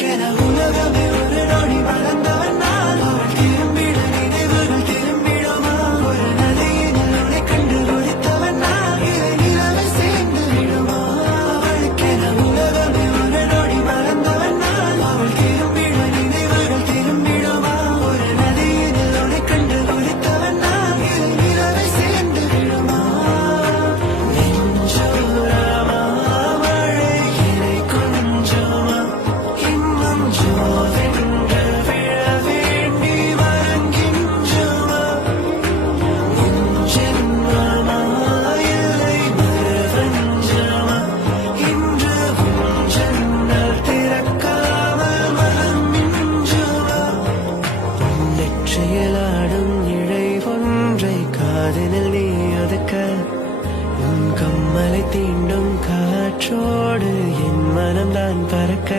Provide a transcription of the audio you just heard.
அவளுக்கென உலகமே ஒரு நொடி வளர்ந்தவன் நான். அவள் திரும்பிட நினைவுகள் திரும்பிடுமா? ஒரு நதியில் உன்னை கண்டு குளித்தவன் நான். இதை நிலவை சேர்ந்து விடுமா? அவளுக்கென உலகமே ஒரு நொடி வளர்ந்தவன் நான். அவள் திரும்பிட நினைவுகள் திரும்பிடுமா? ஒரு நதியில் உன்னை கண்டு குளித்தவன் நான். இதை நிலவை சேர்ந்து விடுமா? நெஞ்சோரமா மழை இலை கொஞ்சமா இன்னும் ஜோவென்று விழ வேண்டி வருகின்றமா? முன்ஜென்மமா இல்லை மறுவஞ்சமா? இன்று உன் ஜன்னல் திறக்காமல் மனம் மிஞ்சுமா? நெற்றியில் ஆடும் இழை ஒன்றை காதினில் நீ ஒதுக்க, உன் கம்மலை தீண்டும் காற்றோடு என் மனம்தான் பறக்க.